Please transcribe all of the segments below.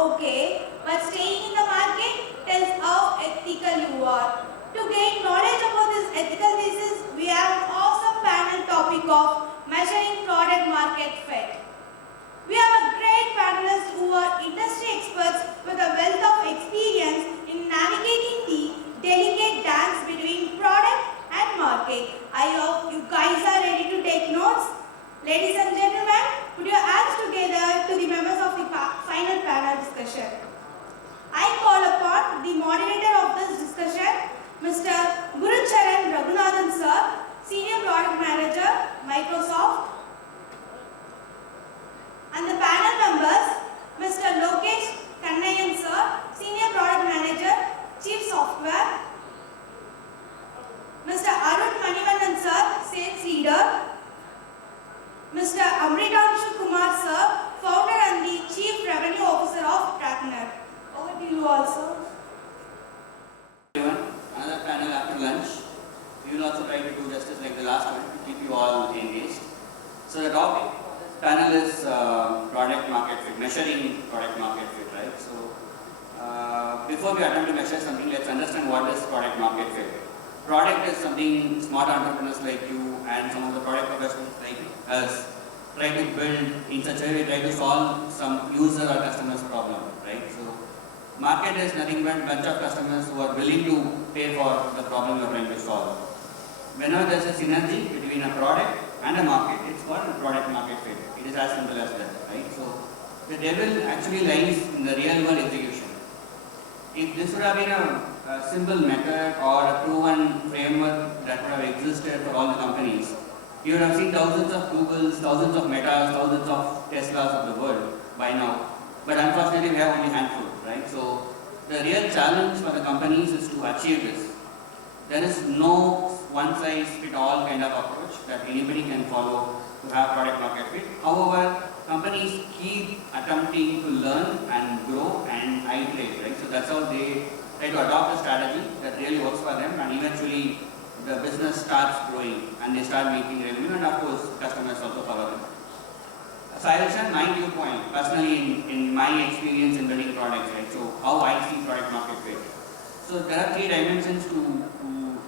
okay, but staying in the market tells how ethical you are. To gain knowledge about this ethical thesis, we have an awesome panel topic of measuring product market fit. We have a great panelists who are industry experts with a wealth of experience in navigating the delicate dance between product and market. I hope you guys are ready to take notes. Ladies and gentlemen, put your hands together to the members of the final panel discussion. I call upon the moderator of this discussion, Mr. Gurucharan Raghunathan sir, Senior Product Manager, Microsoft. And the panel members, Mr. Lokesh, Kannaiyan sir, Senior Product Manager, Chief Software. Mr. Arun Manivannan sir, Sales Leader. Mr. Amritanshu Kumar sir, Founder and the Chief Revenue Officer of Raghunathan. Over to you also. Everyone, another panel after lunch. We will also try to do justice like the last one to keep you all engaged. So the topic panel is product market fit, measuring product market fit, right? So before we attempt to measure something, let's understand what is product market fit. Product is something smart entrepreneurs like you and some of the product professionals like us try to build in such a way, try to solve some user or customer's problem, right? So market is nothing but a bunch of customers who are willing to pay for the problem you are trying to solve. Whenever there is a synergy between a product and a market, it's called a product market fit. It is as simple as that, right? So the devil actually lies in the real world execution. If this would have been a simple method or a proven framework that would have existed for all the companies, you would have seen thousands of Googles, thousands of Metas, thousands of Teslas of the world by now. But unfortunately, we have only a handful, right? So the real challenge for the companies is to achieve this. There is no one-size-fits-all kind of approach that anybody can follow to have product market fit. However, companies keep attempting to learn and grow and iterate, right? So that's how they try to adopt a strategy that really works for them, and eventually the business starts growing and they start making revenue, and of course customers also follow them. So I will share my viewpoint personally in my experience in building products, right? So how I see product market fit. So there are three dimensions to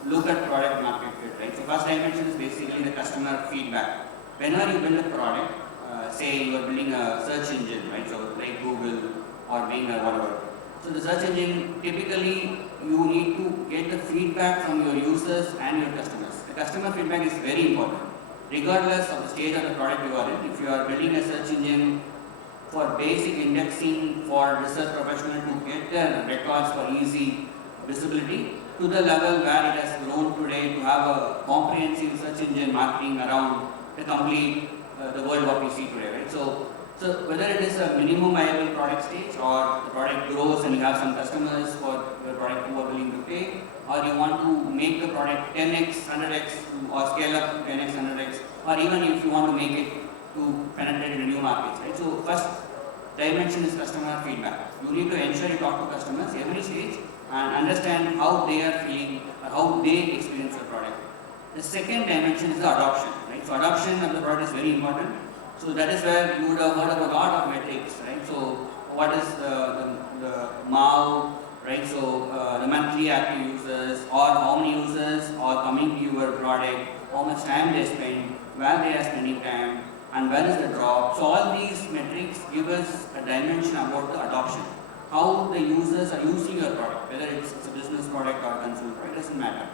look at product market fit, right? So first dimension is basically the customer feedback. Whenever you build a product, say you are building a search engine, right? So like Google or Bing or whatever. So the search engine, typically you need to get the feedback from your users and your customers. The customer feedback is very important. Regardless of the stage of the product you are in, if you are building a search engine for basic indexing for research professional to get their records for easy visibility, to the level where it has grown today to have a comprehensive search engine marketing around the complete the world what we see today, right? So whether it is a minimum viable product stage or the product grows and you have some customers for your product who are willing to pay, or you want to make the product 10x, 100x or scale up 10x, 100x, or even if you want to make it to penetrate into new markets, right? So first dimension is customer feedback. You need to ensure you talk to customers every stage and understand how they are feeling or how they experience the product. The second dimension is the adoption, right? So adoption of the product is very important. So that is where you would have heard about a lot of metrics, right? So what is the MAU, right? So the monthly active users, or how many users are coming to your product, how much time they spend, where they are spending time, and where is the drop. So all these metrics give us a dimension about the adoption. How the users are using your product, whether it's a business product or a consumer product, doesn't matter.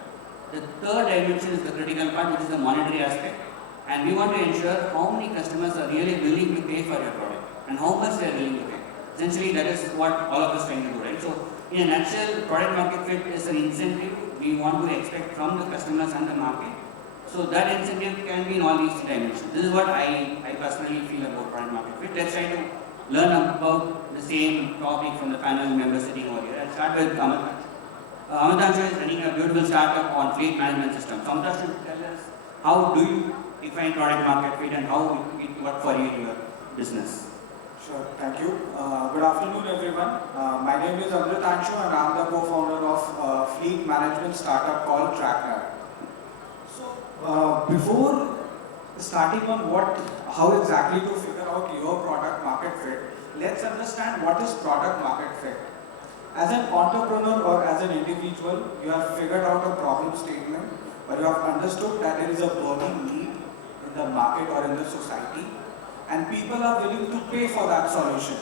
The third dimension is the critical part, which is the monetary aspect. And we want to ensure how many customers are really willing to pay for your product and how much they are willing to pay. Essentially, that is what all of us trying to do, right? So, in a nutshell, product market fit is an incentive we want to expect from the customers and the market. So, that incentive can be in all these three dimensions. This is what I personally feel about product market fit. Let's try to learn about the same topic from the panel members sitting over here. I'll start with Amritanshu. Amritanshu is running a beautiful startup on fleet management system. So, Amritanshu, tell us, how do you define product market fit and how it works for you in your business? Sure, thank you. Good afternoon, everyone. My name is Amritanshu and I am the co-founder of a fleet management startup called Trackner. So, before starting on how exactly to figure out your product market fit, let's understand what is product market fit. As an entrepreneur or as an individual, you have figured out a problem statement, or you have understood that there is a burning need in the market or in the society, and people are willing to pay for that solution.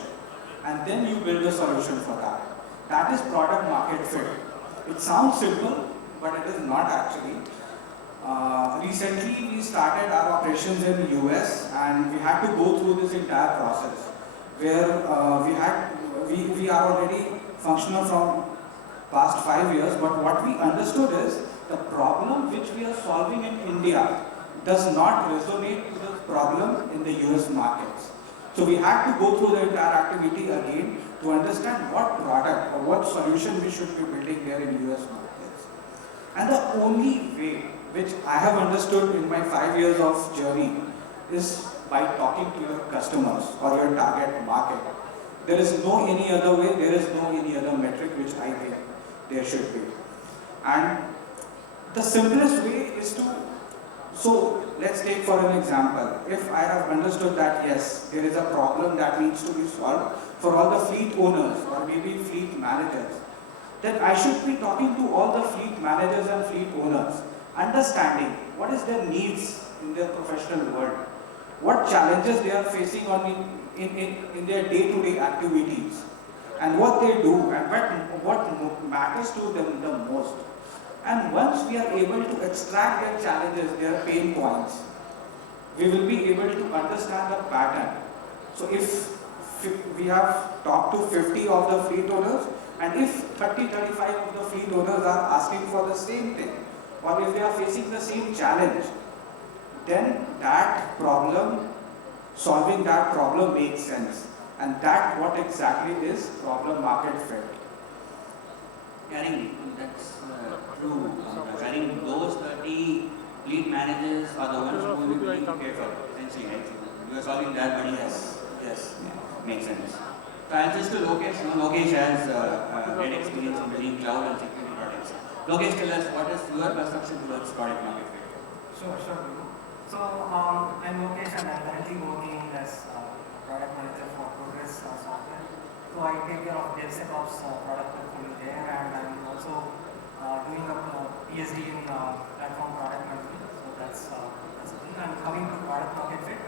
And then you build a solution for that. That is product market fit. It sounds simple, but it is not actually. Recently, we started our operations in the US, and we had to go through this entire process where we are already functional from past 5 years, but what we understood is the problem which we are solving in India does not resonate with the problem in the US markets. So we had to go through the entire activity again to understand what product or what solution we should be building there in US markets. And the only way which I have understood in my 5 years of journey is by talking to your customers or your target market. There is no any other way, there is no any other metric which I think there should be. And the simplest way is so let's take for an example. If I have understood that yes, there is a problem that needs to be solved for all the fleet owners or maybe fleet managers, then I should be talking to all the fleet managers and fleet owners, understanding what is their needs in their professional world, what challenges they are facing in their day-to-day activities, and what they do and what matters to them the most. And once we are able to extract their challenges, their pain points, we will be able to understand the pattern. So if we have talked to 50 of the fleet owners, and if 35 of the fleet owners are asking for the same thing, or if they are facing the same challenge, then solving that problem makes sense. And that what exactly is problem market fit. Yeah, I think that's true. I think those 30 lead managers are the ones who will be paid for, essentially, right? You are solving that money. Yes. Yeah, makes sense. So I'll just to Lokesh. Lokesh has great experience in building cloud and security products. Lokesh, tell us what is your perception towards product market fit? Sure. So I'm Lokesh and I'm currently working as product manager for Progress Software. So I take care of DevSecOps product portfolio there, and I'm also doing a PhD in platform product management. So that's the thing. I'm coming to product market fit.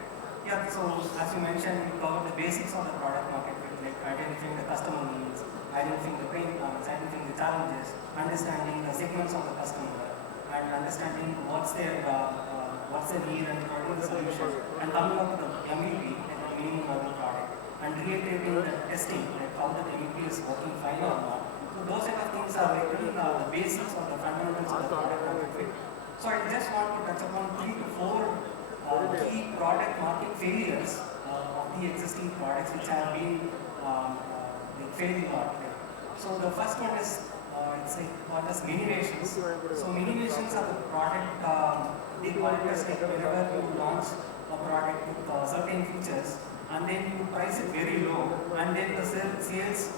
Yeah. So as you mentioned, we covered the basics of the product market fit, like identifying the customer needs, identifying the pain points, identifying the challenges, understanding the segments of the customer, and understanding what's their need and providing the solution, and coming up with the MVP, like a minimum viable product, and reiterating the testing, like how the MVP is working fine or not. So those kind of things are like the basics or the fundamentals of the product market fit. So I just want to touch upon 3 to 4 key product market failures of the existing products which have been failing a lot. So the first one is it's like what is minivations. So minivations are the product. They call it as like whenever you launch a product with certain features and then you price it very low, and then the sales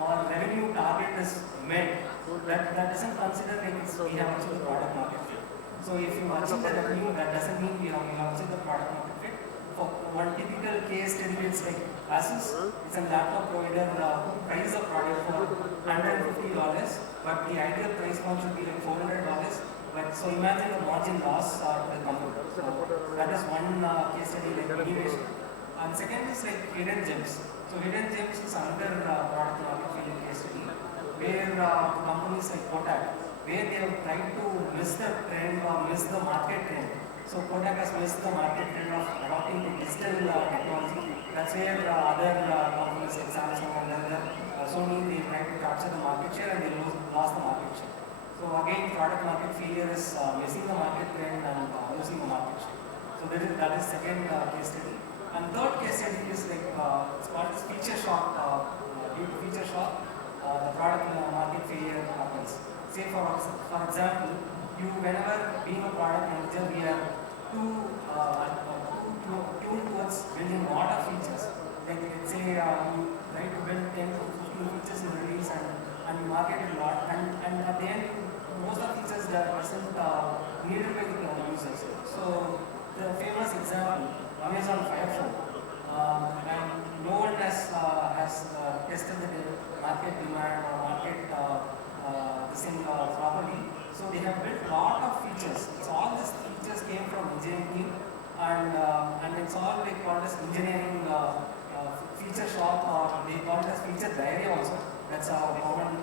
or revenue target is met, that doesn't consider like we have achieved the product market fit. So if you achieve the revenue, that doesn't mean we have achieved the product market fit. For one typical case study, it's like Asus, it's a laptop provider who prices a product for $150, but the ideal price point should be like $400. But so imagine the margin loss to the company. So that is one case study, like innovation. And second is like hidden gems. So hidden gems is another product market fit case study, where companies like Kodak, where they have tried to miss the trend or miss the market trend. So Kodak has missed the market trend of adopting the digital technology. That's where other companies like Samsung and other Sony, they tried to capture the market share and they lost the market share. So again, product market failure is missing the market trend and losing the market share. So that is second case study. And third case study is like it's called feature shock. Due to feature shock, the product market failure happens. Say for example, whenever being a product manager, we are too tuned towards building a lot of features. Like let's say you try to build 10 to 15 features in release and you market it a lot, and at the end most of the features that isn't needed by the users. So the famous and it's all like called as engineering feature shop, or they call it as feature diary also. That's a common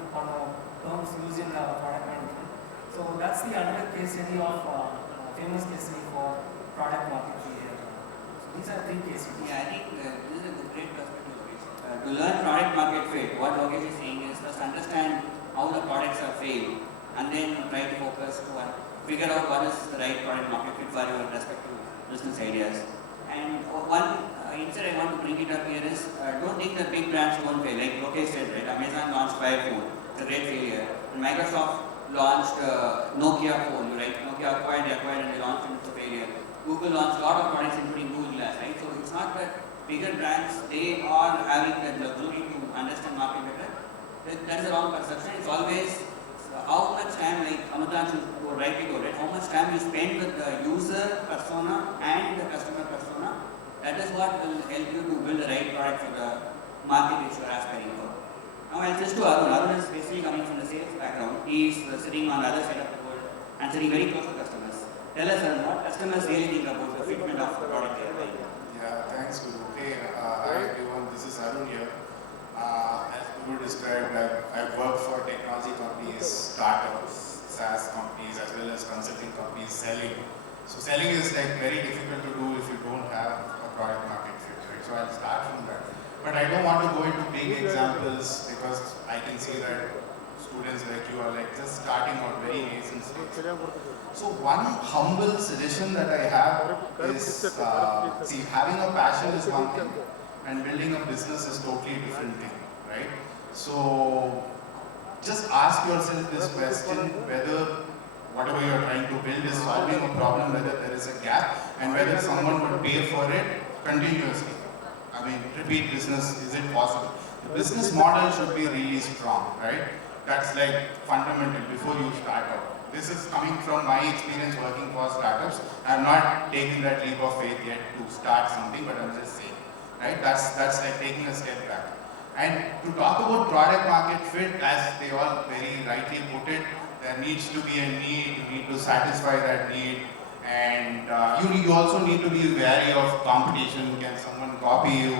terms used in product management. So that's the another case study of famous case study for product market fit here. So these are 3 case studies. Yeah, I think this is a great perspective, Lokesh. To learn product market fit, what Lokesh is saying is first understand how the products are failed, and then try to focus to figure out what is the right product market fit for your respective business ideas. And one insight I want to bring it up here is don't think that big brands won't fail. Like Lokesh said, right? Amazon launched Fire phone, it's a great failure. And Microsoft launched Nokia phone, right? Nokia acquired, and they launched it, it's a failure. Google launched a lot of products including Google Glass, right? So it's not that bigger brands, they are having that ability to understand market better. That is a wrong perception. It's always how much time, like Amritanshu rightly told, right? How much time you spend with the user persona and the customer persona. That is what will help you to build the right product for the market which you are aspiring for. Now I'll switch to Arun. Arun is basically coming from the sales background. He is sitting on the other side of the world and sitting very close to customers. Tell us, Arun, what customers really think about the fitment of the product they are buying? Yeah, thanks, Guru. Hey, hi everyone, this is Arun here. As Guru described, I've worked for technology companies, startups, SaaS companies, as well as consulting companies selling. So selling is like very difficult to do if you don't have a product market fit, right? So I'll start from that. But I don't want to go into big examples because I can see that students like you are like just starting out very nascent stage. So one humble suggestion that I have is, see, having a passion is one thing and building a business is totally different thing, right? So just ask yourself this question, whether whatever you are trying to build is solving a problem, whether there is a gap and whether someone would pay for it continuously. I mean, repeat business, is it possible? The business model should be really strong, right? That's like fundamental before you start out. This is coming from my experience working for startups. I'm not taking that leap of faith yet to start something, but I'm just saying, right? That's like taking a step back. And to talk about product market fit, as they all very rightly put it, there needs to be a need, you need to satisfy that need, and you also need to be wary of competition. Can someone copy you?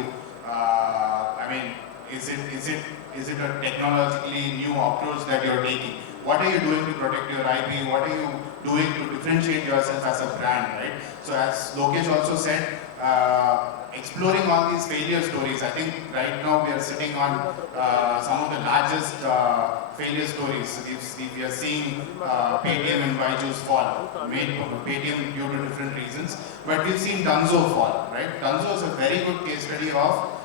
I mean, is it a technologically new approach that you're taking? What are you doing to protect your IP? What are you doing to differentiate yourself as a brand, right? So as Lokesh also said, exploring all these failure stories. I think right now we are sitting on some of the largest failure stories. We are seeing Paytm and Byju's fall, Paytm due to different reasons, but we've seen Dunzo fall, right? Dunzo is a very good case study of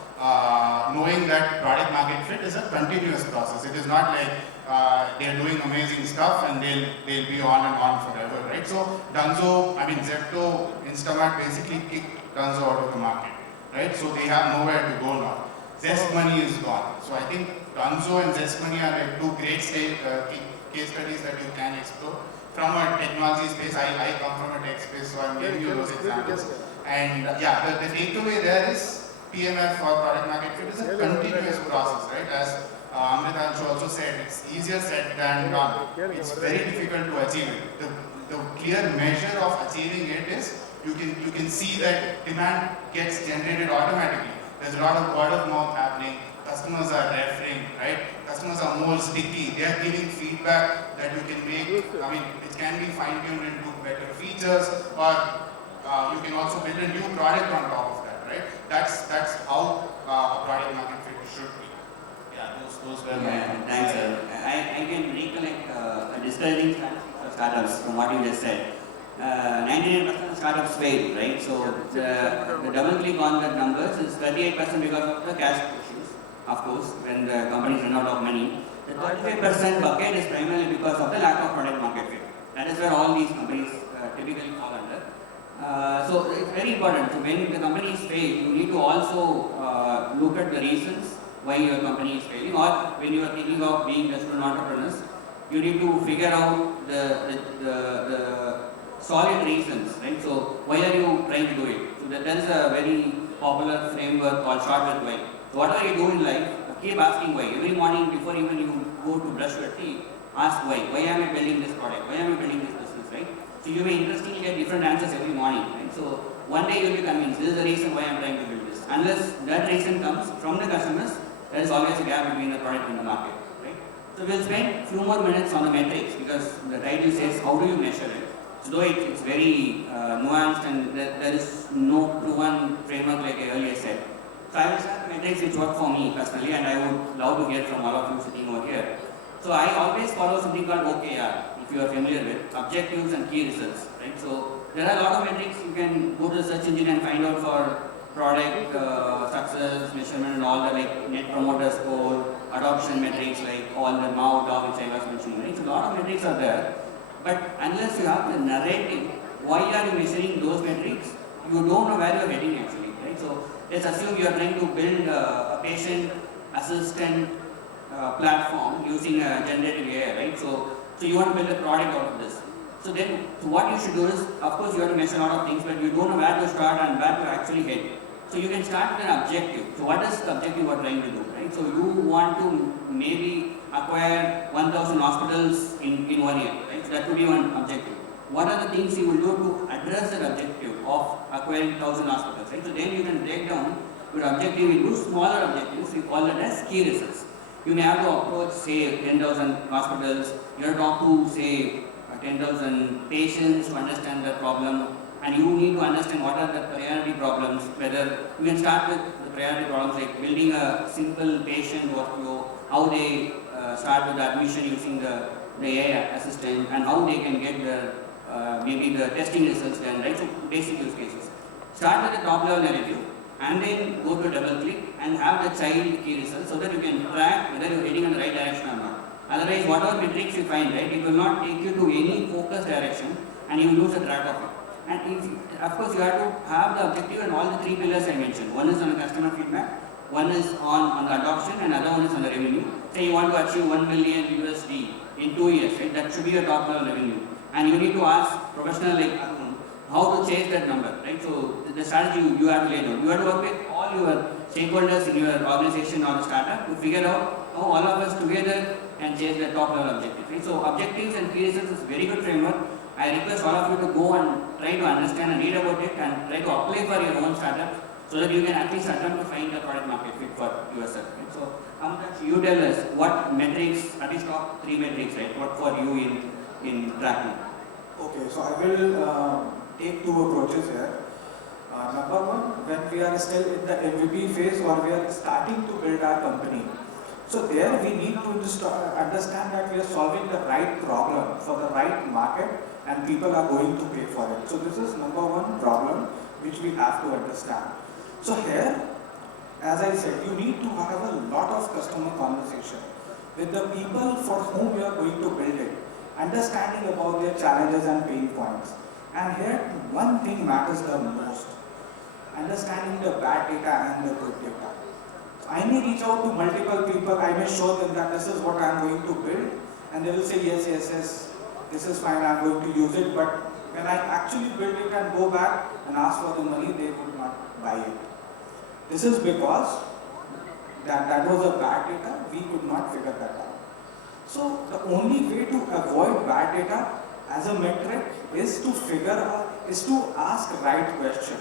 knowing that product market fit is a continuous process. It is not like they're doing amazing stuff and they'll be on and on forever, right? So Dunzo, I mean Zepto, Instamart basically kicked Dunzo out of the market, right? So they have nowhere to go now. Zest Money is gone. So I think Dunzo and Zest Money are like two great case studies that you can explore. From a technology space, I come from a tech space, so I'm giving you those examples. And yeah, the takeaway there is PMF for product market fit is a continuous process, right? As Amritanshu also said, it's easier said than done. It's very difficult to achieve it. The clear measure of achieving it is you can see that demand gets generated automatically. There's a lot of word of mouth happening. Customers are referring, right? Customers are more sticky. They are giving feedback that you can make. I mean, it can be fine-tuned into better features, or you can also build a new product on top of that, right? That's how a product market fit should be. Yeah, those were my thanks, sir. I can recollect a discouraging statistics of startups from what you just said. 99% of startups fail, right? So the double click on the numbers is 38% because of the cash issues, of course, when the companies run out of money. The 35% bucket is primarily because of the lack of product market fit. That is where all these companies typically fall under. So it's very important. So when the companies fail, you need to also look at the reasons why your company is failing, or when you are thinking of being the student entrepreneurs, you need to figure out the solid reasons, right? So why are you trying to do it? So there is a very popular framework called Start with Why. So whatever you do in life, keep asking why. Every morning before even you go to brush your teeth, ask why. Why am I building this product? Why am I building this business, right? So you may interestingly get different answers every morning, right? So one day you will be convinced, this is the reason why I am trying to build this. Unless that reason comes from the customers, there is always a gap between the product and the market, right? So we'll spend few more minutes on the metrics because the title says how do you measure it. So though it's very nuanced and there is no proven framework like I earlier said. So I will start the metrics which work for me personally, and I would love to hear from all of you sitting over here. So I always follow something called OKR, if you are familiar with, objectives and key results, right? So there are a lot of metrics you can go to the search engine and find out for product success, measurement and all the like net promoter score, adoption metrics like all the MAU, which I was mentioning, right? So a lot of metrics are there, but unless you have the narrative, why are you measuring those metrics? You don't know where you are heading actually, right? So let's assume you are trying to build a patient assistant platform using a generative AI, right? So you want to build a product out of this. So what you should do is, of course, you have to measure a lot of things, but you don't know where to start and where to actually head. So you can start with an objective. So what is the objective you are trying to do, right? So you want to maybe acquire 1,000 hospitals in 1 year, right? So that would be one objective. What are the things you will do to address that objective of acquiring 1,000 hospitals, right? So then you can break down your objective into smaller objectives. We call it as key results. You may have to approach, say, 10,000 hospitals. You have to talk to, say, 10,000 patients to understand the problem, and you need to understand what are the priority problems. Whether you can start with the priority problems like building a simple patient workflow, how they start with the admission using the AI assistant, and how they can get the maybe the testing results done, right? So basic use cases. Start with the top level narrative, and then go to double click and have the child key results so that you can track whether you're heading in the right direction or not. Otherwise, whatever metrics you find, right, it will not take you to any focused direction and you will lose the track of it. And of course, you have to have the objective and all the three pillars I mentioned. One is on the customer feedback, one is on the adoption, and another one is on the revenue. Say you want to achieve $1 million USD in 2 years, right? That should be your top level revenue. And you need to ask professional like Arun how to chase that number, right? So the strategy you have to lay down. You have to work with all your stakeholders in your organization or the startup to figure out how all of us together can chase the top level objectives. Right? So objectives and key results is a very good framework. I request all of you to go and try to understand and read about it and try to apply for your own startup so that you can at least attempt to find the product market fit for yourself. Right? So Amritanshu, you tell us what metrics, at least top 3 metrics, right? What for you in tracking? Okay, so I will take 2 approaches here. Number one, when we are still in the MVP phase or we are starting to build our company. So there we need to understand that we are solving the right problem for the right market and people are going to pay for it. So this is number one problem which we have to understand. So here, as I said, you need to have a lot of customer conversation with the people for whom you are going to build it, understanding about their challenges and pain points. And here, one thing matters the most, understanding the bad data and the good data. I may reach out to multiple people, I may show them that this is what I am going to build, and they will say yes, this is fine, I am going to use it, but when I actually build it and go back and ask for the money, they would not buy it. This is because that was a bad data, we could not figure that out. So the only way to avoid bad data as a metric is to ask right questions.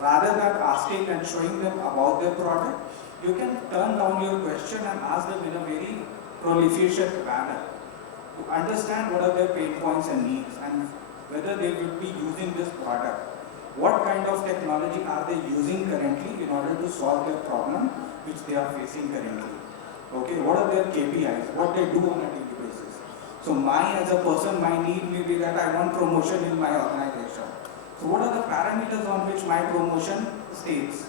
Rather than asking and showing them about their product, you can turn down your question and ask them in a very prolific manner to understand what are their pain points and needs and whether they will be using this product. What kind of technology are they using currently in order to solve their problem which they are facing currently? Okay, what are their KPIs? What they do on a daily basis? So as a person, my need may be that I want promotion in my organization. So what are the parameters on which my promotion stays?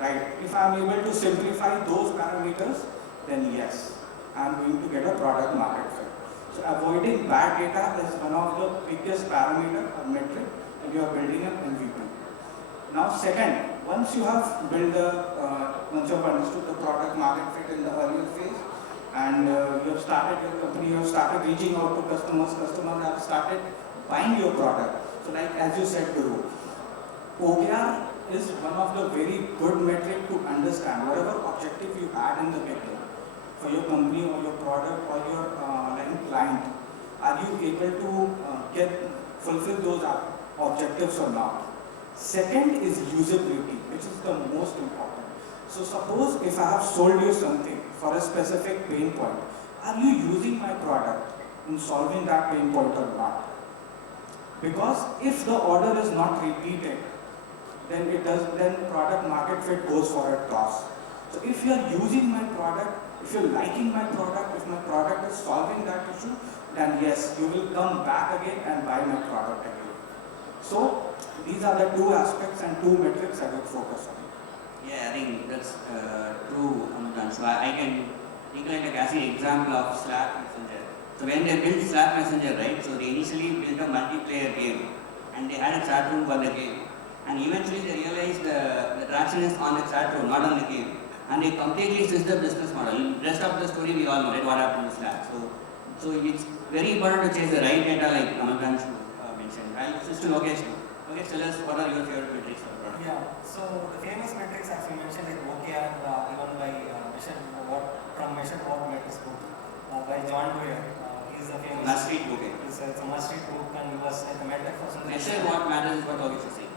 Right? If I am able to simplify those parameters, then yes, I am going to get a product market fit. So avoiding bad data is one of the biggest parameter or metric when you are building an MVP. Now second, once you have once you have understood the product market fit in the earlier phase, and you have started your company, you have started reaching out to customers have started buying your product. So like as you said, Guru, OKR is one of the very good metric to understand whatever objective you had in the beginning for your company or your product or your client. Are you able to fulfill those objectives or not? Second is usability, which is the most important. So suppose if I have sold you something for a specific pain point, are you using my product in solving that pain point or not? Because if the order is not repeated, then product market fit goes for a toss. So if you are using my product, if you're liking my product, if my product is solving that issue, then yes, you will come back again and buy my product again. So these are the two aspects and two metrics I would focus on. Yeah, I think that's true, Amritanshu. I can take like as an example of Slack Messenger. So when they built Slack Messenger, right, so they initially built a multiplayer game and they had a chat room for the game. And eventually they realized the traction is on the chat room, not on the game. And they completely switched the business model. The rest of the story we all know, right, what happened to Slack. So it's very important to chase the right data like Amritanshu mentioned. I'll switch to Lokesh now. Lokesh, tell us what are your favorite metrics for the product? Yeah, so the famous metrics as you mentioned like OKR given by measure what matters book by John Dewey. He's a famous Must-read book. It's a must-read book and he was like a mentor for some. Measure what matters is what Lokesh is saying.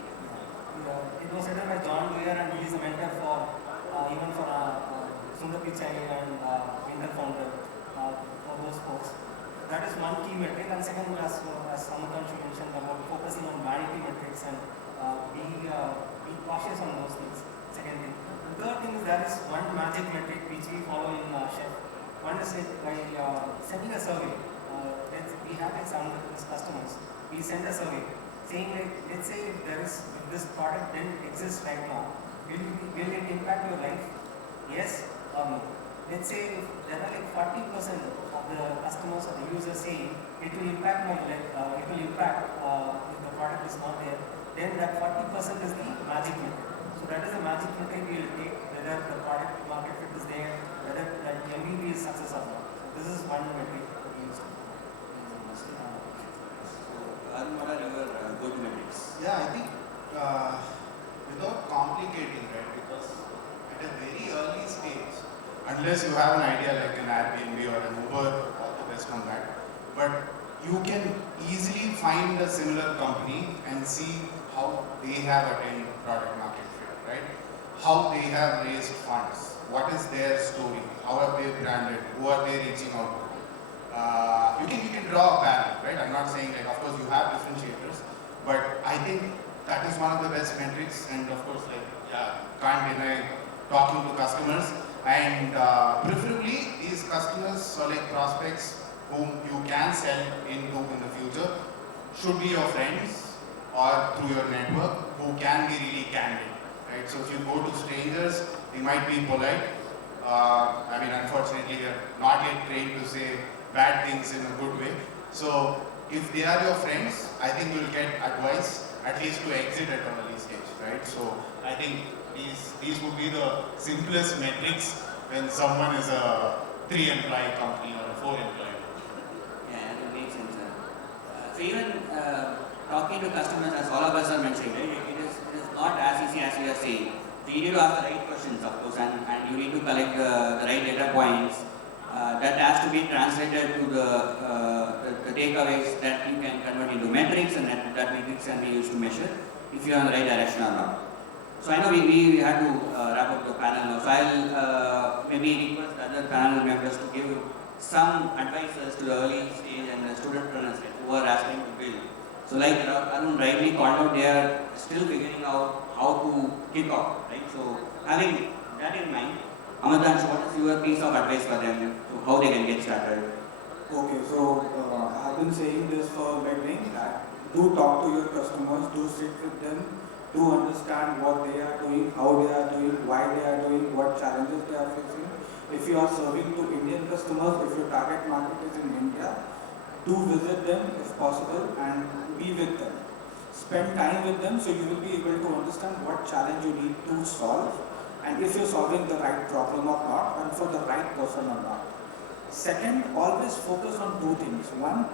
It was written by John Dewey and he is a mentor for even for Sundar Pichai and Winter Founder for those folks. That is one key metric. And second, as Amritanshu mentioned about focusing on vanity metrics and be cautious on those things. Second thing. The third thing is there is one magic metric which we follow in Chef. One is by sending a survey. We have like 700 customers. We send a survey saying like, let's say if this product didn't exist right now, will it impact your life? Yes or no? Let's say if there are like 40% of the customers or the users saying it will impact my life, it will impact if the product is not there, then that 40% is the magic metric. So that is the magic metric we will take whether the product market fit is there, whether that MVP is success or not. So this is one metric we use. Arun, what are your go-to metrics? Yeah, I think without complicating, right, because at a very early stage, unless you have an idea like an Airbnb or an Uber, all the best on that, but you can easily find a similar company and see how they have attained product market fit, right? How they have raised funds, what is their story, how have they branded, who are they reaching out to. You can draw a parallel, right? I'm not saying like, of course you have differentiators, but I think that is one of the best metrics, and of course, like, yeah, can't deny talking to customers, and preferably these customers or like prospects whom you can sell into in the future should be your friends or through your network who can be really candid, right? So if you go to strangers, they might be polite. I mean, unfortunately, we are not yet trained to say bad things in a good way. So if they are your friends, I think you'll get advice at least to exit at an early stage, right? So I think these would be the simplest metrics when someone is a 3-employee company or a 4-employee. Yeah, that makes sense. So even talking to customers, as all of us are mentioning, right, it is not as easy as we are saying. So you need to ask the right questions, of course, and you need to collect the right data points. That has to be translated to the takeaways that you can convert into metrics, and that metrics can be used to measure if you are in the right direction or not. So I know we had to wrap up the panel now. So I'll maybe request the other panel members to give some advices to the early stage and the studentpreneurs who are aspiring to build. So like Arun rightly called out, they are still figuring out how to kick off, right? So having that in mind, Amritanshu, what is your piece of advice for them to how they can get started? Okay, so I have been saying this for beginning that do talk to your customers, do sit with them, do understand what they are doing, how they are doing, why they are doing, what challenges they are facing. If you are serving to Indian customers, if your target market is in India, do visit them if possible and be with them. Spend time with them so you will be able to understand what challenge you need to solve and if you're solving the right problem or not and for the right person or not. Second, always focus on two things. One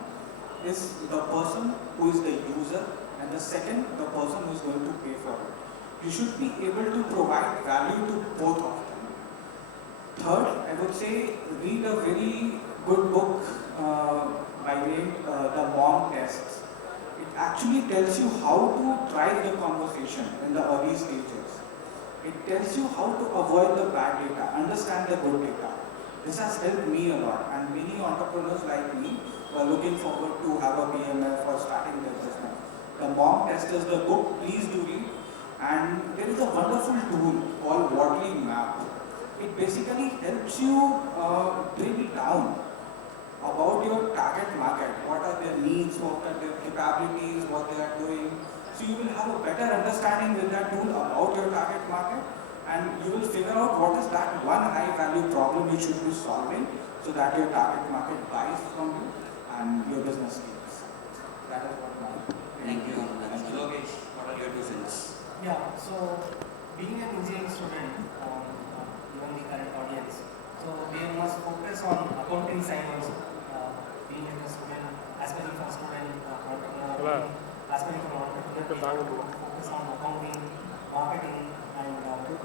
is the person who is the user, and the second, the person who is going to pay for it. You should be able to provide value to both of them. Third, I would say read a very good book by name The Mom Tests. It actually tells you how to drive the conversation in the early stages. It tells you how to avoid the bad data, understand the good data. This has helped me a lot, and many entrepreneurs like me were looking forward to have a BMF or starting their business. The mock test is the book, please do read. And there is a wonderful tool called Wadley Map. It basically helps you drill down about your target market, what are their needs, what are their capabilities, what they are doing. So you will have a better understanding with that tool about your target market, and you will figure out what is that one high value problem you should be solving so that your target market buys from you and your business scales. That is what my Thank you. Lokesh, what are your 2 cents? Yeah, so being an engineering student, given the current audience, so we must focus on accounting side also. Being a student, aspiring for student, entrepreneur, aspiring for entrepreneur, we have to focus on accounting, marketing, and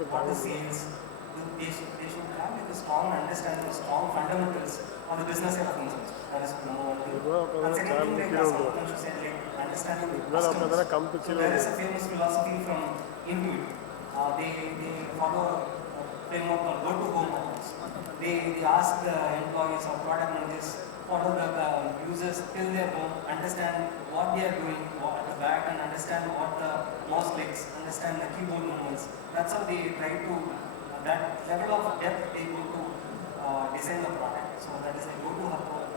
what is sales. They should have like a strong understanding, strong fundamentals on the business side of things. That is number one thing. And second thing, like as Amritanshu said, like understanding the customers. So there is a famous philosophy from Intuit. They follow a framework called go to home approach. They ask the employees or product managers, follow the users till their home, understand what they are doing at the back, and understand what the mouse clicks, understand the keyboard movements. That's how they try to, that level of depth they go to design the product. So that is a go to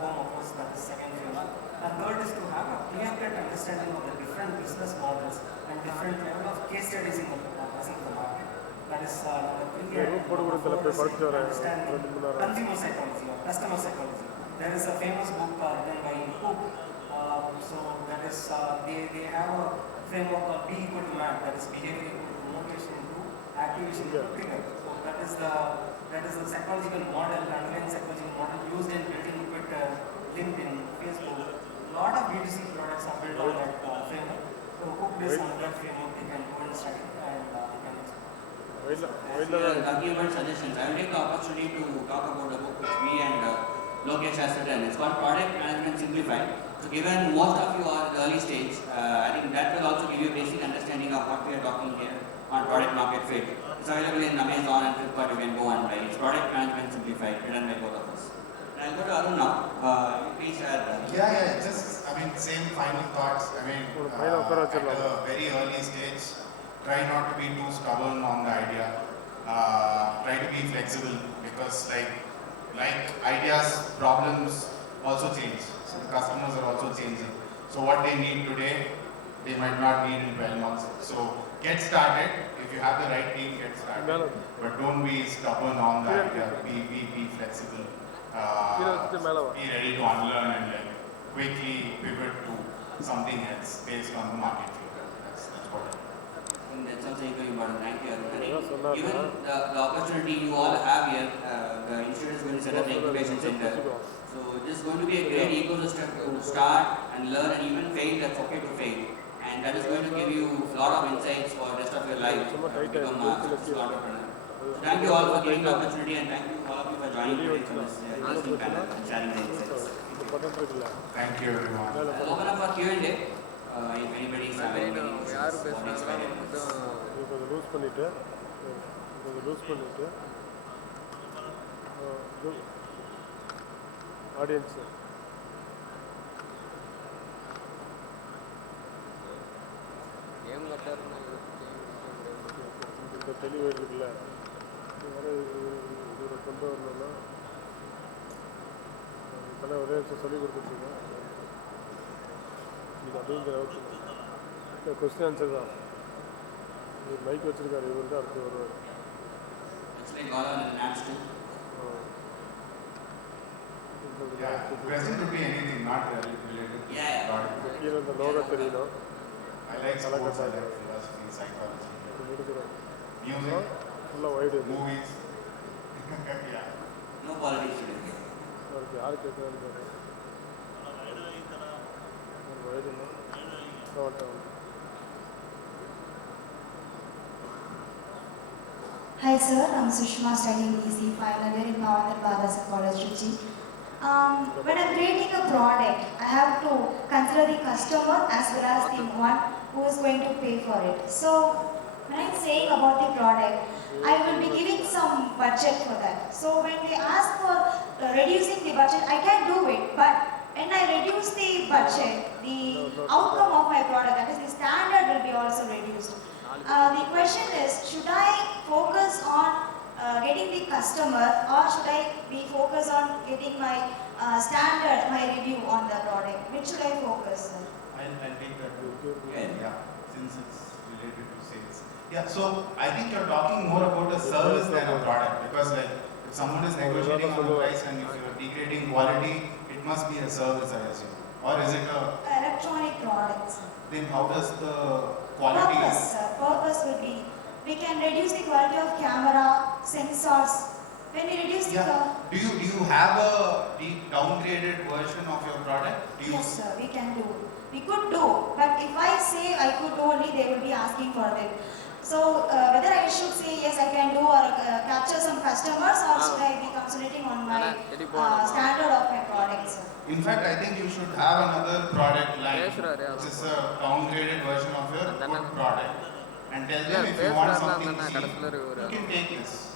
home approach, that is second framework. And third is to have a clear-cut understanding of the different business models and different level of case studies in the market. That is number 3. And number 4 is understanding consumer psychology or customer psychology. There is a famous book written by Cook. So that is they have a framework called B equal to MAP, that is behavior equal to motivation into activation into trigger. So that is the psychological model, underlying psychological model used in building Twitter, LinkedIn, Facebook. A lot of B2C products are built on that framework. So Cook is on that framework, they can go and study and they can As we are talking about suggestions, I will take the opportunity to talk about the book which me and Lokesh has written. It's called Product Management Simplified. So given most of you are at the early stage, I think that will also give you a basic understanding of what we are talking here on product market fit. It's available in Amazon and Flipkart, you can go and buy. It's Product Management Simplified, written by both of us. And I'll go to Arun now. Please share. Just, same final thoughts. At a very early stage, try not to be too stubborn on the idea. Try to be flexible because like ideas, problems also change. So the customers are also changing. So what they need today, they might not need in 12 months. So get started. If you have the right team, get started. But don't be stubborn on the idea. Be flexible. Be ready to unlearn and quickly pivot to something else based on the market feedback. That's what I think that's also equally important. Thank you, Arun. Given the opportunity you all have here, the institute is going to set up the incubation center. So this is going to be a great ecosystem to start and learn and even fail. That's okay to fail. And that is going to give you a lot of insights for the rest of your life to become a successful entrepreneur. So thank you all for giving the opportunity and thank you all of you for joining today for this interesting panel and sharing the insights. Thank you everyone. I'll open up for Q&A. If anybody is having any questions for next 5 minutes. Audience. தெளிவு இருக்குல்ல இதில் கொண்டு வரணும்னா இப்போதான் ஒரே விஷயம் சொல்லி கொடுத்துட்ருக்கேன் இது அப்படிங்கிற இல்லை கொஸ்டின் ஆன்சர் தான் இவர் மைக் வச்சுருக்காரு இவர் தான் அடுத்து வருவார் Present could be anything, not related to கீழே இந்த லோகோ தெரியணும். I like sports, I like philosophy, psychology. Music, movies. Yeah. No politics today. யார் கேட்குறாரு Hi sir, I'm Sushma studying BC final year in Manivannan College, Trichy. When I'm creating a product, I have to consider the customer as well as the one who is going to pay for it. So when I'm saying about the product, I will be giving some budget for that. So when they ask for reducing the budget, I can do it. But when I reduce the budget, the outcome of my product, that is the standard, will be also reduced. The question is, should I focus on getting the customer, or should I be focused on getting my standard, my review on the product? Which should I focus on? I'll take that too. Yeah, since it's related to sales. Yeah, so I think you're talking more about a service than a product, because like if someone is negotiating on the price and if you're degrading quality, it must be a service, I assume. Or is it a Electronic products. then how does the quality Purpose, sir. Purpose will be, we can reduce the quality of camera, sensors. When we reduce the do you have a downgraded version of your product? Do you yes, sir, we can do. We could do, but if I say I could do only, they will be asking for it. So whether I should say yes, I can do, or capture some customers, or should I be concentrating on my standard of my product, sir? In fact, I think you should have another product line, which is a downgraded version of your good product, and tell them if you want something cheap, you can take this,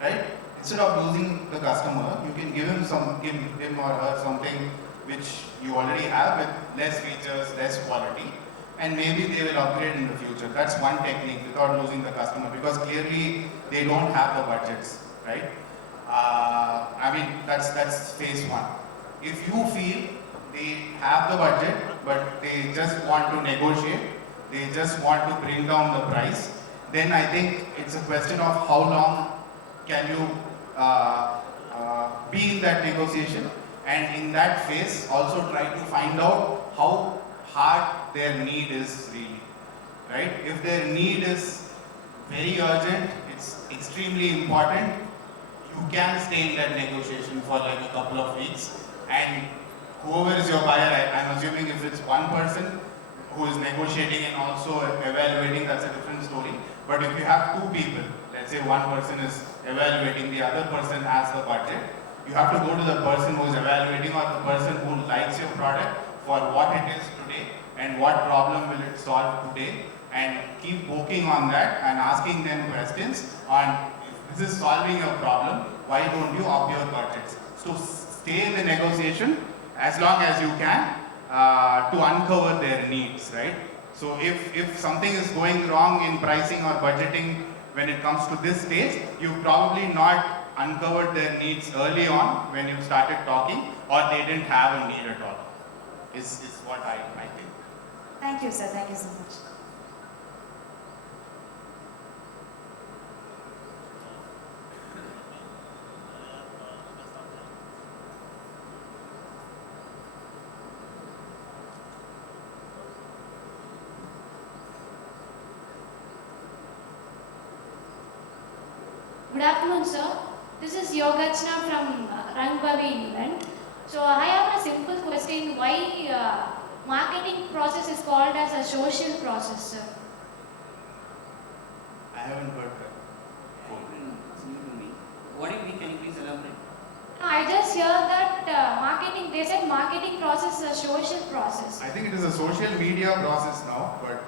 right? Instead of losing the customer, you can give him or her something which you already have with less features, less quality, and maybe they will upgrade in the future. That's one technique without losing the customer, because clearly they don't have the budgets, right? I mean, that's phase one. If you feel they have the budget, but they just want to negotiate, they just want to bring down the price, then I think it's a question of how long can you be in that negotiation, and in that phase also try to find out how hard their need is really, right? If their need is very urgent, it's extremely important, you can stay in that negotiation for like a couple of weeks, and whoever is your buyer, I'm assuming if it's one person who is negotiating and also evaluating, that's a different story. But if you have two people, let's say one person is evaluating, the other person has the budget, you have to go to the person who is evaluating, or the person who likes your product for what it is today and what problem will it solve today, and keep working on that and asking them questions on if this is solving a problem, why don't you up your budgets? So stay in the negotiation as long as you can to uncover their needs, right? So if something is going wrong in pricing or budgeting when it comes to this stage, you've probably not uncovered their needs early on when you started talking, or they didn't have a need at all, is what I think. Thank you, sir. Thank you so much. Good afternoon, sir. This is Yogachna from Rangbavi event. So I have a simple question: why marketing process is called as a social process, sir? I haven't heard that. It's new to me. What do you mean? Can you please elaborate? No, I just hear that marketing. They said marketing process is a social process. I think it is a social media process now, but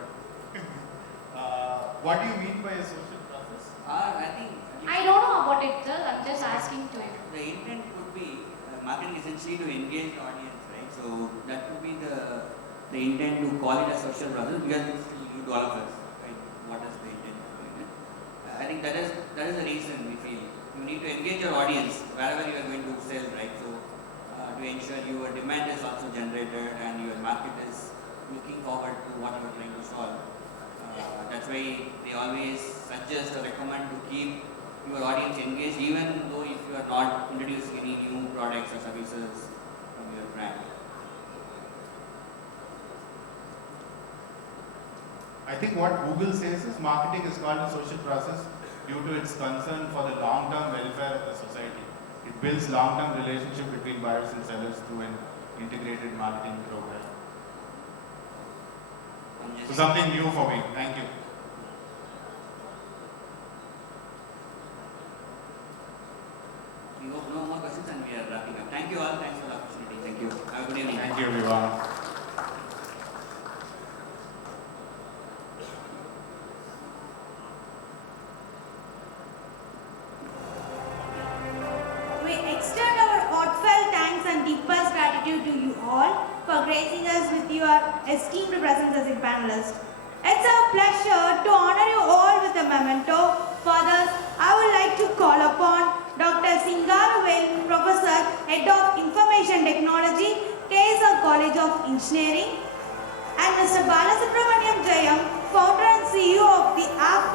what do you mean by a social process? I think I don't know about it, sir. I'm just asking to it. the intent would be marketing essentially to engage the audience, right? So that would be the intent to call it a social process, because it's still new to all of us, right? What is the intent of doing it? I think that is the reason we feel you need to engage your audience wherever you are going to sell, right? So to ensure your demand is also generated and your market is looking forward to what you are trying to solve. That's why they always suggest or recommend to keep your audience engaged, even though if you are not introducing any new products or services from your brand. I think what Google says is marketing is called a social process due to its concern for the long-term welfare of the society. It builds long-term relationship between buyers and sellers through an integrated marketing program. So something new for me. Thank you. We hope no more questions and we are wrapping up. Thank you all. Thanks for the opportunity. Thank you. Have a good evening. Thank you, everyone. you to you all for gracing us with your esteemed presence as a panelist. It's a pleasure to honor you all with a memento. For this, I would like to call upon Dr. Singaruvel, Professor, Head of Information Technology, KSR College of Engineering, and Mr. Balasubramaniam Jayam, Founder and CEO of the app